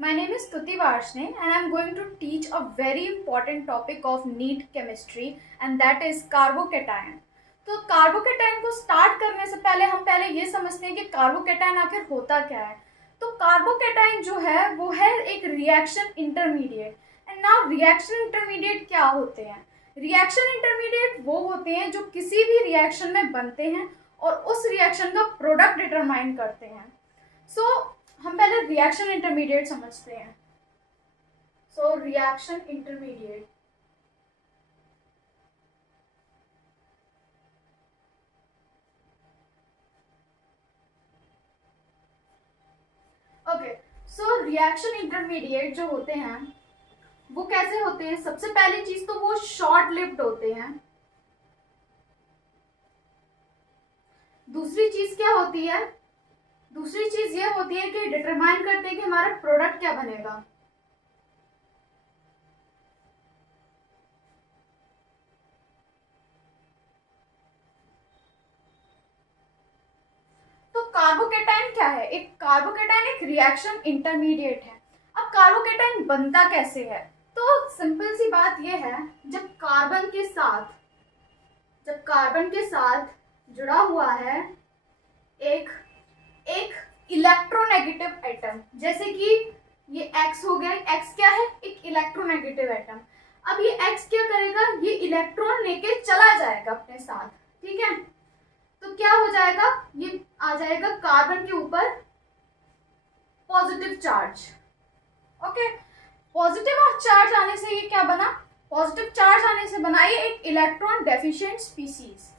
My name is Stuti Varshney and I am going to teach a very important topic of NEET chemistry and that is carbocation. तो carbocation को start करने से पहले हम ये समझते हैं कि कार्बोकेटायन आखिर होता क्या है। तो कार्बोकेटायन जो है वो है एक reaction intermediate. And now reaction intermediate क्या होते हैं? रिएक्शन इंटरमीडिएट वो होते हैं जो किसी भी रिएक्शन में बनते हैं और उस रिएक्शन का प्रोडक्ट डिटरमाइन करते हैं। हम पहले रिएक्शन इंटरमीडिएट समझते हैं। रिएक्शन इंटरमीडिएट रिएक्शन इंटरमीडिएट जो होते हैं वो कैसे होते हैं? सबसे पहली चीज तो वो शॉर्ट लिव्ड होते हैं। दूसरी चीज क्या होती है? दूसरी चीज ये होती है कि डिटरमाइन करते हैं कि हमारा प्रोडक्ट क्या बनेगा। तो कार्बोकेटाइन क्या है? कार्बोकेटाइन एक रिएक्शन इंटरमीडिएट है। अब कार्बोकेटाइन बनता कैसे है? तो सिंपल सी बात यह है, जब कार्बन के साथ जुड़ा हुआ है एक इलेक्ट्रोनेगेटिव एटम, जैसे कि ये X हो गया। X क्या है? एक इलेक्ट्रोनेगेटिव एटम। अब ये X क्या करेगा? ये इलेक्ट्रॉन लेके चला जाएगा अपने साथ, ठीक है। तो क्या हो जाएगा? ये आ जाएगा कार्बन के ऊपर positive charge. Okay, positive charge आने से ये क्या बना? पॉजिटिव चार्ज आने से बना ये एक इलेक्ट्रॉन डेफिशिएंट स्पीसीज।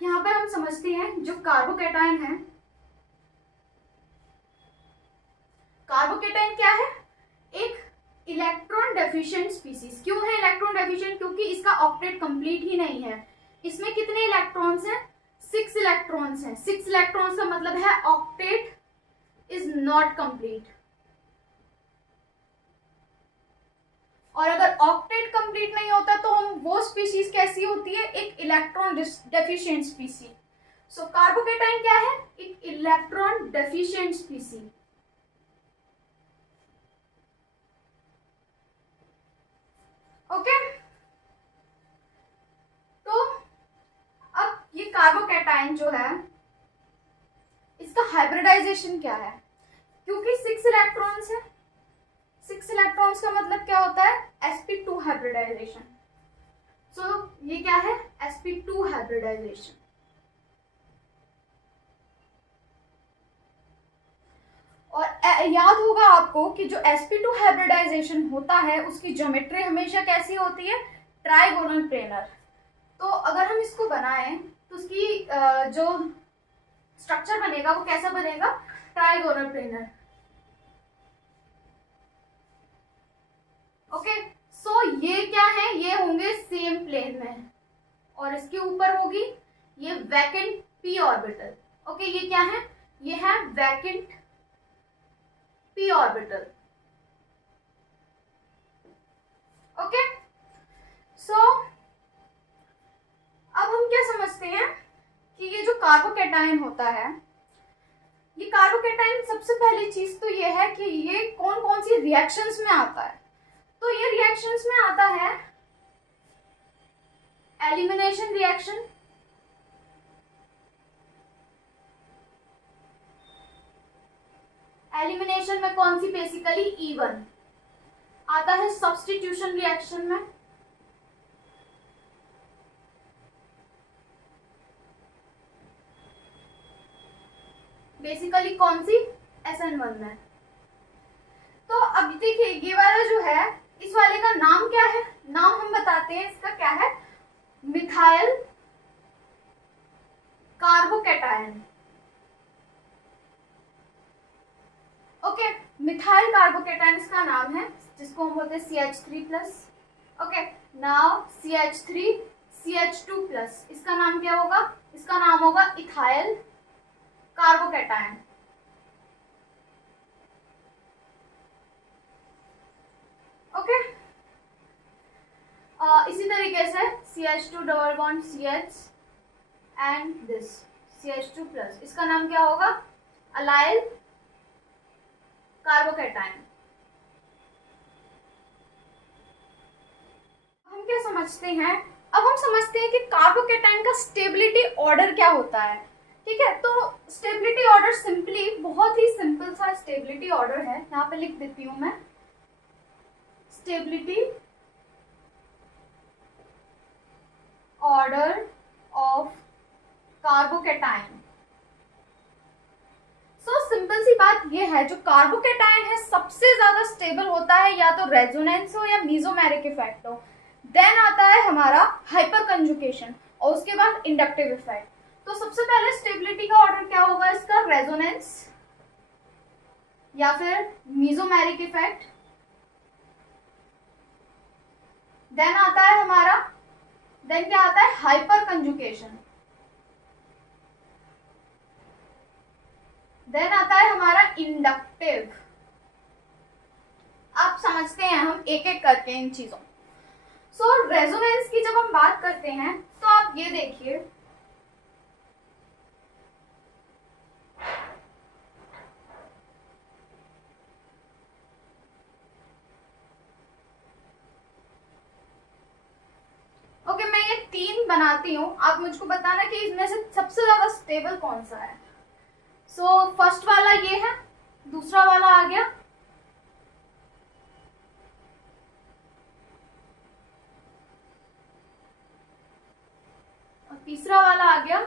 यहाँ पे हम समझते हैं जो कार्बोकेटाइन है, कार्बोकेटाइन क्या है? एक इलेक्ट्रॉन डेफिशिएंट स्पीसीज। क्यों है इलेक्ट्रॉन डेफिशिएंट? क्योंकि इसका ऑक्टेट कंप्लीट ही नहीं है। इसमें कितने इलेक्ट्रॉन्स हैं? 6 इलेक्ट्रॉन्स हैं। 6 इलेक्ट्रॉन्स का मतलब है ऑक्टेट इज नॉट कंप्लीट। और अगर ऑक्टेट कंप्लीट नहीं होता तो हम वो स्पीशीज कैसी होती है? एक इलेक्ट्रॉन डेफिशिएंट स्पीसी। सो कार्बोकेटाइन क्या है? एक इलेक्ट्रॉन डेफिशिएंट स्पीसी। ओके, तो अब ये कार्बोकेटाइन जो है इसका हाइब्रिडाइजेशन क्या है? क्योंकि 6 इलेक्ट्रॉन्स है, 6 इलेक्ट्रॉन्स का मतलब क्या होता है? sp2 hybridisation. ये क्या है? sp2 hybridisation. और याद होगा आपको कि जो sp2 हाइब्रिडाइजेशन होता है उसकी ज्योमेट्री हमेशा कैसी होती है? Trigonal planar. तो अगर हम इसको बनाएं तो उसकी जो स्ट्रक्चर बनेगा वो कैसा बनेगा? Trigonal planar. ओके, ये क्या है? ये होंगे सेम प्लेन में और इसके ऊपर होगी ये वैकेंट p ऑर्बिटल। ओके, ये क्या है? ये है वैकेंट p ऑर्बिटल। ओके, अब हम क्या समझते हैं कि ये जो कार्बोकेटाइन होता है, ये कार्बोकेटाइन सबसे पहली चीज तो ये है कि ये कौन कौन सी रिएक्शंस में आता है। तो ये रिएक्शंस में आता है एलिमिनेशन रिएक्शन, एलिमिनेशन में कौन सी? बेसिकली E1 आता है। सब्स्टिट्यूशन रिएक्शन में बेसिकली कौन सी? SN1 में। तो अब देखिए ये वाला जो है, इस वाले का नाम क्या है? नाम हम बताते हैं इसका क्या है? Methyl carbocation. Okay, methyl carbocation इसका नाम है, जिसको हम बोलते हैं CH3+। Okay, now CH3 CH2+, इसका नाम क्या होगा? इसका नाम होगा इथाइल कार्बोकेटायन। ओके, इसी तरीके से CH2 double bond CH and this CH2+, इसका नाम क्या होगा? Allyl carbocation. हम क्या समझते हैं, अब हम समझते हैं कि कार्बोकैटायन का स्टेबिलिटी ऑर्डर क्या होता है। ठीक है, तो स्टेबिलिटी ऑर्डर सिंपली बहुत ही सिंपल सा स्टेबिलिटी ऑर्डर है, यहाँ पे लिख देती हूं मैं, stability order of carbocation. So simple सी बात यह है, जो कार्बोकैटायन है सबसे ज्यादा स्टेबल होता है या तो रेजोनेंस हो या मीजोमेरिक इफेक्ट हो, देन आता है हमारा हाइपर कंजुगेशन और उसके बाद इंडक्टिव इफेक्ट। तो सबसे पहले स्टेबिलिटी का ऑर्डर क्या होगा इसका, रेजोनेंस या फिर मीजोमेरिक इफेक्ट, देन आता है हमारा, देन क्या आता है, हाइपर कंजुगेशन, देन आता है हमारा इंडक्टिव। आप समझते हैं हम एक एक करके इन चीजों। सो रेजोनेंस की जब हम बात करते हैं तो आप ये देखिए, ओके मैं ये 3 बनाती हूं, आप मुझको बताना कि इसमें से सबसे ज्यादा स्टेबल कौन सा है। सो फर्स्ट वाला ये है, दूसरा वाला आ गया, और तीसरा वाला आ गया,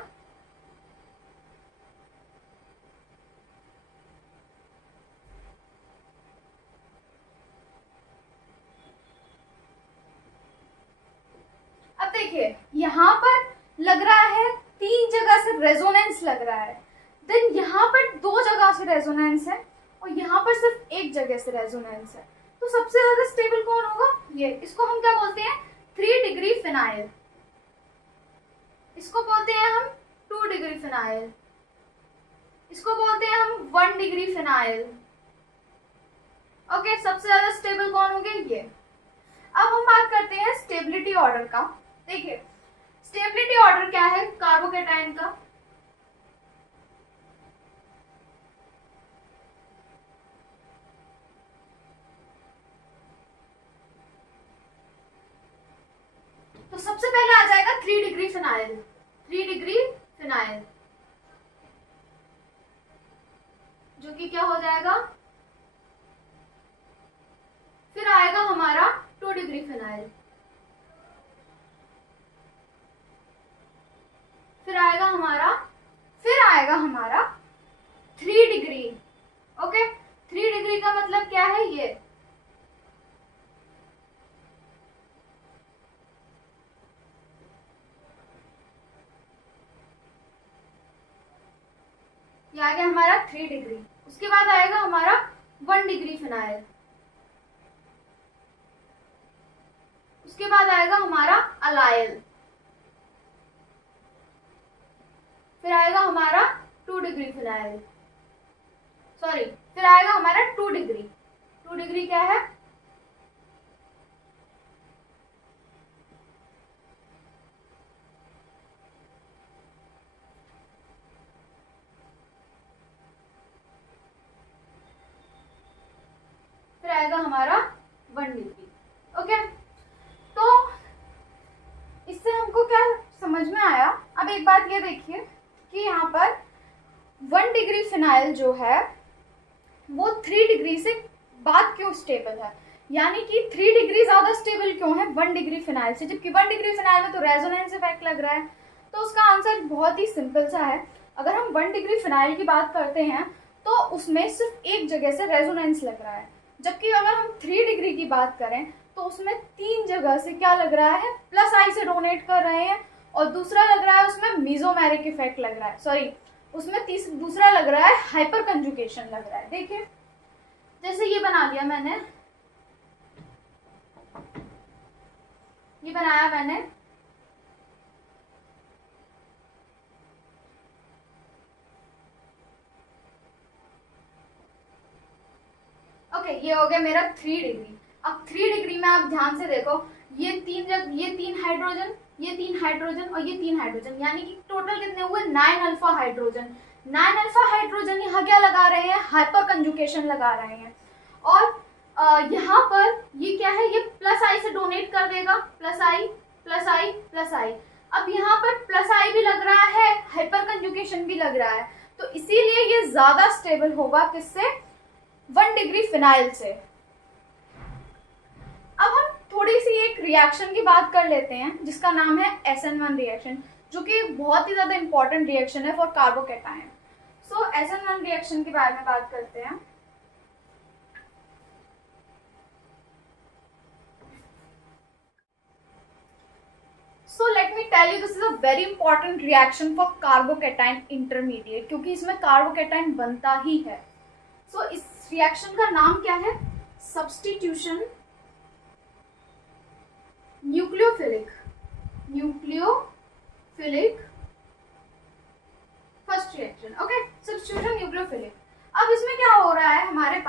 अब देखिए यहां पर लग रहा है 3 जगह से रेजोनेंस लग रहा है, देन यहाँ पर 2 जगह से रेजोनेंस है और यहाँ पर सिर्फ 1 जगह से रेजोनेंस है। तो सबसे ज्यादा स्टेबल कौन होगा, ये, इसको हम क्या बोलते हैं, 3 डिग्री फिनाइल, इसको बोलते हैं हम 2 डिग्री फिनाइल, इसको बोलते हैं हम 1 डिग्री फिनाइल। ओके, सबसे ज्यादा स्टेबल कौन होंगे, ये। अब हम बात करते हैं स्टेबिलिटी ऑर्डर का। देखिए स्टेबिलिटी ऑर्डर क्या है कार्बोकैटायन का, तो सबसे पहले आ जाएगा 3 डिग्री फिनाइल, 3 डिग्री फिनाइल, जो कि क्या हो जाएगा, फिर आएगा हमारा 2 डिग्री फिनाइल, फिर आएगा हमारा 3 डिग्री। ओके, 3 डिग्री का मतलब क्या है, ये आ गया हमारा 3 डिग्री। उसके बाद आएगा हमारा 1 डिग्री फिनाइल, उसके बाद आएगा हमारा अलाइल, फिर आएगा हमारा 2 डिग्री फिनाइल, सॉरी फिर आएगा हमारा 2 डिग्री। 2 डिग्री क्या है, फिर आएगा हमारा 1 डिग्री। ओके, तो इससे हमको क्या समझ में आया। अब एक बात ये देखिए कि यहाँ पर 1 डिग्री फिनाइल जो है वो 3 डिग्री से बाद क्यों स्टेबल है, यानी कि 3 डिग्री ज्यादा स्टेबल क्यों है 1 डिग्री फिनाइल से, जबकि 1 डिग्री फिनाइल में तो रेजोनेंस इफेक्ट लग रहा है। तो उसका आंसर बहुत ही सिंपल सा है। अगर हम 1 डिग्री फिनाइल की बात करते हैं तो उसमें सिर्फ एक जगह से रेजोनेंस लग रहा है, जबकि अगर हम 3 डिग्री की बात करें तो उसमें 3 जगह से क्या लग रहा है, प्लस आई से डोनेट कर रहे हैं, और दूसरा लग रहा है उसमें मीजोमेरिक इफेक्ट लग रहा है, सॉरी उसमें दूसरा लग रहा है हाइपर कंजुगेशन लग रहा है। देखिए जैसे ये बना लिया मैंने, ये बनाया मैंने, ओके ये हो गया मेरा 3 डिग्री। अब 3 डिग्री में आप ध्यान से देखो, ये 3 हाइड्रोजन, ये 3 हाइड्रोजन और ये 3 हाइड्रोजन, यानी कि टोटल कितने हुए 9 अल्फा हाइड्रोजन। 9 अल्फा हाइड्रोजन यहाँ क्या लगा रहे हैं, हाइपर कंजुकेशन लगा रहे हैं। और यहाँ पर ये क्या है, ये प्लस आई से डोनेट कर देगा, प्लस आई प्लस आई प्लस आई। अब यहाँ पर प्लस आई भी लग रहा है, हाइपर कंजुकेशन भी लग रहा है, तो इसीलिए ये ज्यादा स्टेबल होगा किससे, 1 डिग्री फिनाइल से। अब हम थोड़ी सी एक रिएक्शन की बात कर लेते हैं जिसका नाम है SN1 रिएक्शन, जो कि बहुत ही ज्यादा इंपॉर्टेंट रिएक्शन है for carbocation. So SN1 reaction के बारे में बात करते हैं। So let me tell you, this is a very important reaction for carbocation intermediate, क्योंकि इसमें कार्बोकैटायन बनता ही है। So इस रिएक्शन का नाम क्या है, substitution nucleophilic first reaction. Okay, substitution nucleophilic. अब इसमें क्या हो रहा है, हमारे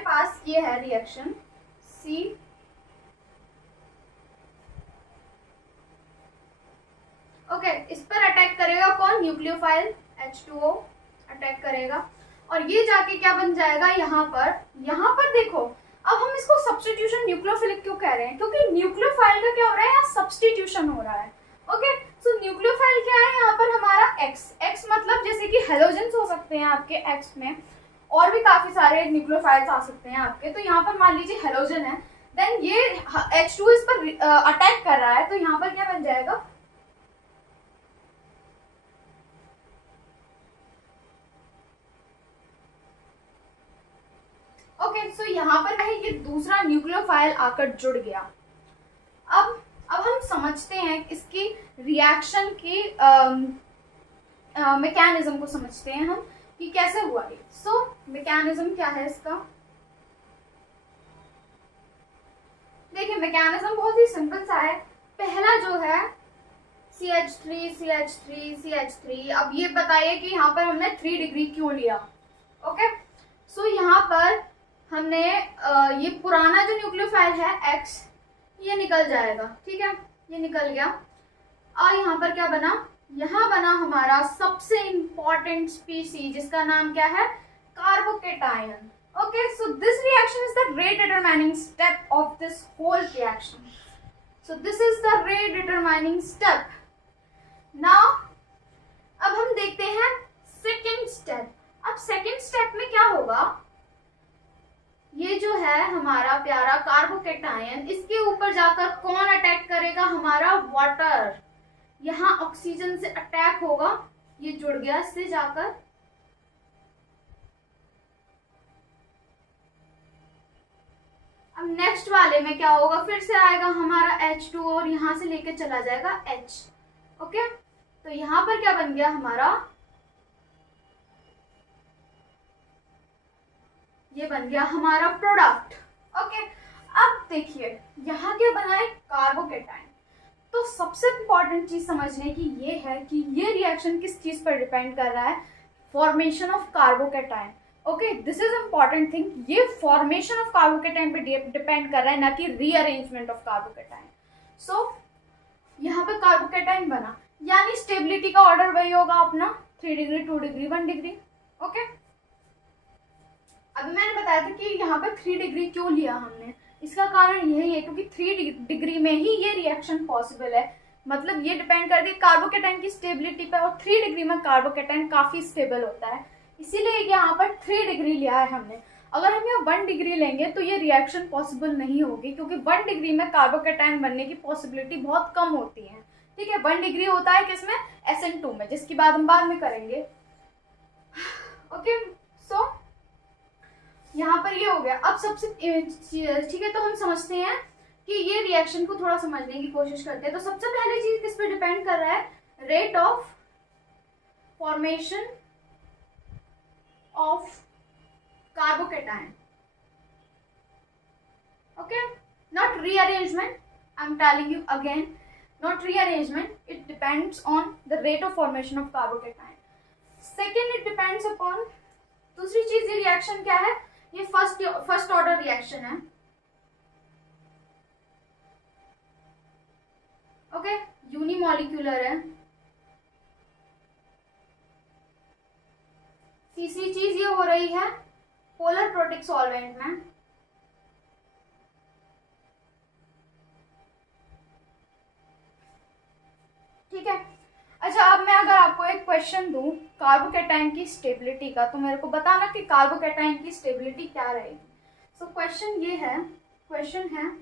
पास ये है रिएक्शन C ओके, इस पर अटैक करेगा कौन, न्यूक्लियोफाइल H2O अटैक करेगा, और ये जाके क्या बन जाएगा, यहाँ पर देखो। अब हम इसको सब्स्टिट्यूशन न्यूक्लियोफिलिक क्यों कह रहे हैं, क्योंकि न्यूक्लियोफाइल का क्या हो रहा है, यहाँ सब्स्टिट्यूशन हो रहा है। ओके, सो न्यूक्लियोफाइल क्या है, यहाँ पर हमारा X मतलब जैसे कि हेलोजेंस हो सकते हैं आपके X में, और भी काफी सारे न्यूक्लियोफाइल्स आ सकते हैं आपके। तो यहाँ पर मान लीजिए हेलोजन है, देन ये H2 इस पर अटैक कर रहा है, तो यहाँ पर क्या बन जाएगा, ओके। सो यहाँ पर है ये दूसरा न्यूक्लियोफाइल आकर जुड़ गया। अब हम समझते हैं इसकी रिएक्शन की मैकेनिज्म को समझते हैं हम कि कैसे हुआ ये। सो मैकेनिज्म क्या है इसका, देखिए मैकेनिज्म बहुत ही सिंपल सा है। पहला जो है CH3 CH3 CH3। अब ये बताइए कि यहाँ पर हमने 3 डिग्री क्यों लिया। ओके, सो यहाँ पर हमने ये पुराना जो न्यूक्लियोफाइल है X, ये निकल जाएगा, ठीक है, ये निकल गया। और यहाँ पर क्या बना, यहाँ बना हमारा सबसे इंपॉर्टेंट स्पीशीज जिसका नाम क्या है, carbocation. Okay, so this reaction is the rate determining step of this whole reaction. So this is the rate determining step. Now अब हम देखते हैं सेकेंड स्टेप। अब सेकेंड स्टेप में क्या होगा, ये जो है हमारा प्यारा कार्बोकैटायन, इसके ऊपर जाकर कौन अटैक करेगा, हमारा वाटर। यहाँ ऑक्सीजन से अटैक होगा, ये जुड़ गया इससे जाकर, अब नेक्स्ट वाले में क्या होगा, फिर से आएगा हमारा H2 और यहां से लेके चला जाएगा H। ओके, तो यहां पर क्या बन गया हमारा, ये बन गया हमारा प्रोडक्ट। ओके, अब देखिए यहाँ क्या बना है, कार्बोकैटायन। तो सबसे इंपॉर्टेंट चीज समझने की ये है कि ये रिएक्शन किस चीज पर डिपेंड कर रहा है, formation of carbocation. Okay, this is important thing, ये फॉर्मेशन ऑफ कार्बोकैटायन पे डिपेंड कर रहा है, ना कि रीअरेंजमेंट ऑफ कार्बोकैटायन। सो यहाँ पे कार्बोकैटायन बना, यानी स्टेबिलिटी का ऑर्डर वही होगा अपना 3 डिग्री 2 डिग्री 1 डिग्री। ओके, अभी मैंने बताया था कि यहाँ पर 3 डिग्री क्यों लिया हमने, इसका कारण यही है क्योंकि 3 डिग्री में ही ये रिएक्शन पॉसिबल है। मतलब ये डिपेंड करती है कार्बोकैटायन की स्टेबिलिटी पे, और 3 डिग्री में कार्बोकैटायन काफी स्टेबल होता है, इसीलिए यहाँ पर 3 डिग्री लिया है हमने। अगर हम यहाँ 1 डिग्री लेंगे तो ये रिएक्शन पॉसिबल नहीं होगी, क्योंकि 1 डिग्री में कार्बोकैटायन बनने की पॉसिबिलिटी बहुत कम होती है। ठीक है, 1 डिग्री होता है किसमें, SN2 में, जिसकी बात हम बाद में करेंगे। ओके, सो यहाँ पर ये हो गया। अब सबसे ठीक है, तो हम समझते हैं कि ये रिएक्शन को थोड़ा समझने की कोशिश करते हैं। तो सबसे पहले चीज किस पे डिपेंड कर रहा है, rate of formation of carbocation. Okay, not rearrangement, I am telling you again, not rearrangement, it depends on the rate of formation of carbocation. Second, it depends upon, दूसरी चीज ये रिएक्शन क्या है, ये फर्स्ट ऑर्डर रिएक्शन है। Okay, unimolecular है। तीसरी चीज ये हो रही है पोलर प्रोटिक सॉल्वेंट में। ठीक है। अच्छा, अब मैं अगर आपको एक क्वेश्चन दूं कार्बोकैटायन की स्टेबिलिटी का, तो मेरे को बताना कि कार्बोकैटायन की स्टेबिलिटी क्या रहेगी। सो क्वेश्चन ये है, क्वेश्चन है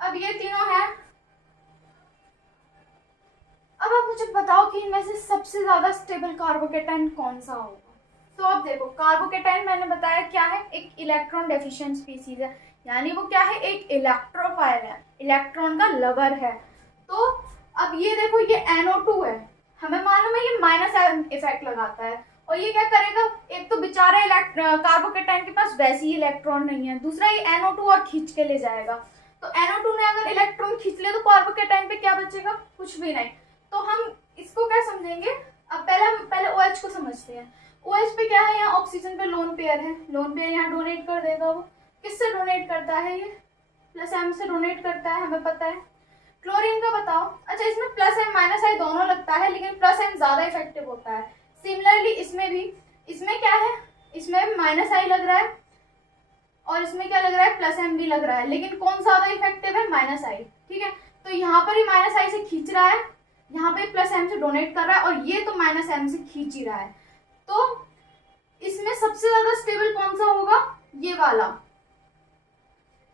अब ये तीनों है। अब आप मुझे बताओ कि इनमें से सबसे ज्यादा स्टेबल कार्बोकैटायन कौन सा होगा। तो अब देखो, कार्बोकैटायन मैंने बताया क्या है, एक इलेक्ट्रॉन डेफिशिएंट स्पीसीज है, यानी वो क्या है, एक इलेक्ट्रोफाइल है, इलेक्ट्रॉन का लवर है। तो अब ये देखो, ये NO2 है, हमें मालूम है ये माइनस इफेक्ट लगाता है, और ये क्या करेगा, एक तो बेचारा कार्बोकैटायन के पास वैसे ही इलेक्ट्रॉन नहीं है, दूसरा ये NO2 और खींच के ले जाएगा। तो NO2 ने अगर इलेक्ट्रॉन खींच ले तो कार्बोकैटायन पे क्या बचेगा, कुछ भी नहीं। तो हम इसको क्या समझेंगे, अब पहले OH को समझते हैं। OH पे क्या है, यहाँ ऑक्सीजन पे लोन पेयर है, लोन पेयर यहाँ डोनेट कर देगा। वो किससे डोनेट करता है, ये +M से डोनेट करता है, हमें पता है। क्लोरीन का बताओ। अच्छा, इसमें +M -I दोनों लगता है, लेकिन +M ज्यादा इफेक्टिव होता है। सिमिलरली इसमें भी, इसमें क्या है, इसमें -I लग रहा है और इसमें क्या लग रहा है, +M भी लग रहा है, लेकिन कौन ज्यादा इफेक्टिव है, -I। ठीक है, तो यहाँ पर ही -I से खींच रहा है, यहाँ पे +M से डोनेट कर रहा है, और ये तो -M से खींच ही रहा है। तो इसमें सबसे ज्यादा स्टेबल कौन सा होगा, ये वाला।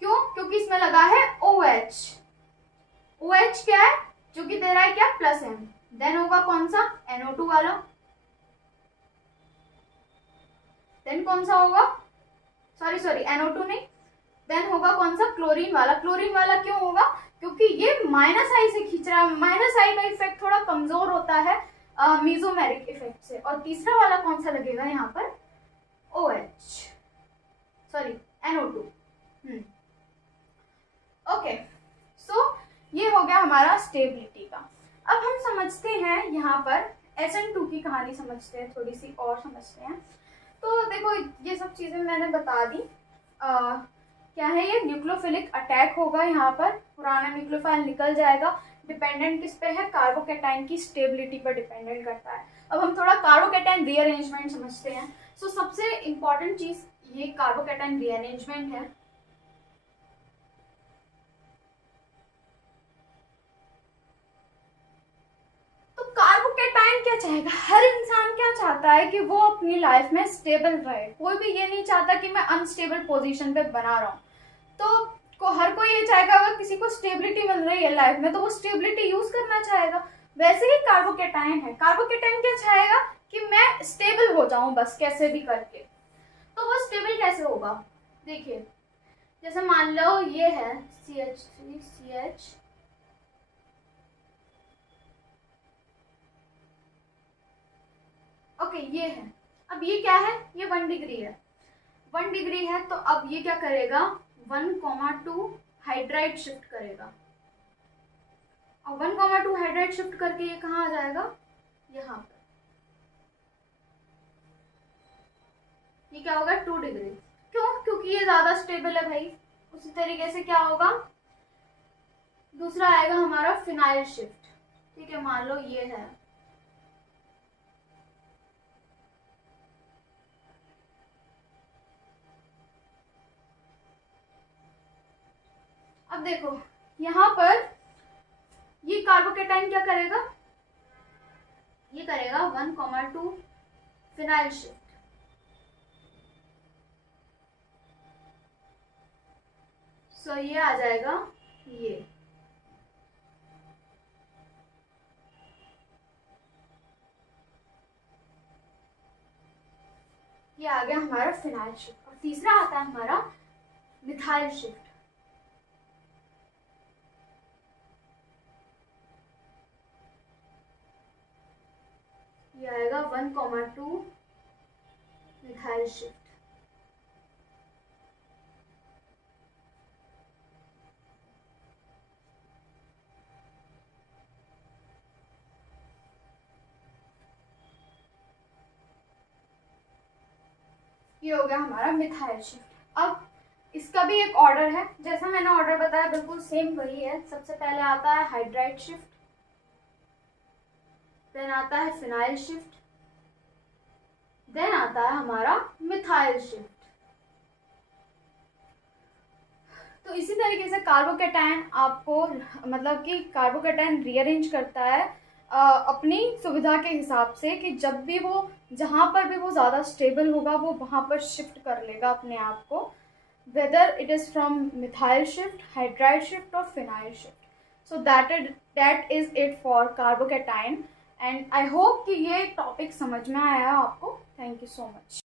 क्यों, क्योंकि इसमें लगा है OH। OH क्या है, जो कि दे रहा है क्या, +M। देन होगा कौन सा, NO2 वाला। देन कौन सा होगा, सॉरी NO2 नहीं, देन होगा कौन सा, क्लोरीन वाला। क्लोरीन वाला क्यों होगा, क्योंकि ये -I से खींच रहा है, -I का इफेक्ट थोड़ा कमजोर होता है मेसोमेरिक इफेक्ट से। और तीसरा वाला कौन सा लगेगा यहाँ पर, OH, सॉरी NO2। ओके, सो ये हो गया हमारा स्टेबिलिटी का। अब हम समझते हैं यहाँ पर SN2 की कहानी समझते हैं, थोड़ी सी और समझते हैं। तो देखो, ये सब चीजें मैंने बता दी। क्या है, ये न्यूक्लियोफिलिक अटैक होगा, यहाँ पर पुराना न्यूक्लियोफाइल निकल जाएगा। डिपेंडेंट किस पे है, कार्बोकैटायन की स्टेबिलिटी पर डिपेंडेंट करता है। अब हम थोड़ा कार्बोकैटायन रीअरेंजमेंट समझते हैं। सो सबसे इंपॉर्टेंट चीज ये कार्बोकैटायन रीअरेंजमेंट है। तो कार्बोकैटायन क्या चाहेगा, हर इंसान क्या चाहता है कि वो अपनी लाइफ में स्टेबल रहे। कोई भी ये नहीं चाहता कि मैं अनस्टेबल पोजीशन पे बना रहा हूँ। तो हर कोई ये चाहेगा, अगर किसी को स्टेबिलिटी मिल रही है लाइफ में तो वो स्टेबिलिटी यूज करना चाहेगा। वैसे ही कार्बोकैटायन है, कार्बोकैटायन क्या चाहेगा कि मैं स्टेबल हो जाऊं बस कैसे भी करके। तो वो स्टेबल कैसे होगा, देखिए, जैसे मान लो ये है CH3CH, ओके ये है। अब ये क्या है, ये 1 डिग्री है, 1 डिग्री है। तो अब ये क्या करेगा, 1,2 हाइड्राइड शिफ्ट करेगा, और 1,2 हाइड्राइड शिफ्ट करके ये कहाँ आ जाएगा, यहाँ पर। ये क्या होगा, 2 डिग्री। क्यों, क्योंकि ये ज्यादा स्टेबल है भाई। उसी तरीके से क्या होगा, दूसरा आएगा हमारा फिनाइल शिफ्ट। ठीक है, मान लो ये है, अब देखो यहाँ पर ये कार्बोकैटायन क्या करेगा, ये करेगा 1,2 फिनाइल शिफ्ट। सो ये आ जाएगा, ये आ गया हमारा फिनाइल शिफ्ट। और तीसरा आता है हमारा मिथाइल शिफ्ट। ये आएगा 1,2 मिथाइल शिफ्ट। ये हो गया हमारा मिथाइल शिफ्ट। अब इसका भी एक ऑर्डर है, जैसा मैंने ऑर्डर बताया बिल्कुल सेम वही है। सबसे पहले आता है हाइड्राइड शिफ्ट, देन आता है फिनाइल शिफ्ट, देन आता है हमारा मिथाइल शिफ्ट। तो इसी तरीके से कार्बोकेटायन आपको मतलब कि कार्बोकेटायन रीअरेंज करता है अपनी सुविधा के हिसाब से, कि जब भी वो जहाँ पर भी वो ज़्यादा स्टेबल होगा वो वहाँ पर शिफ्ट कर लेगा अपने आप को, whether it is from methyl shift, hydride shift और phenyl shift. So that is it for carbocation. And I hope कि ये टॉपिक समझ में आया आपको। Thank you so much.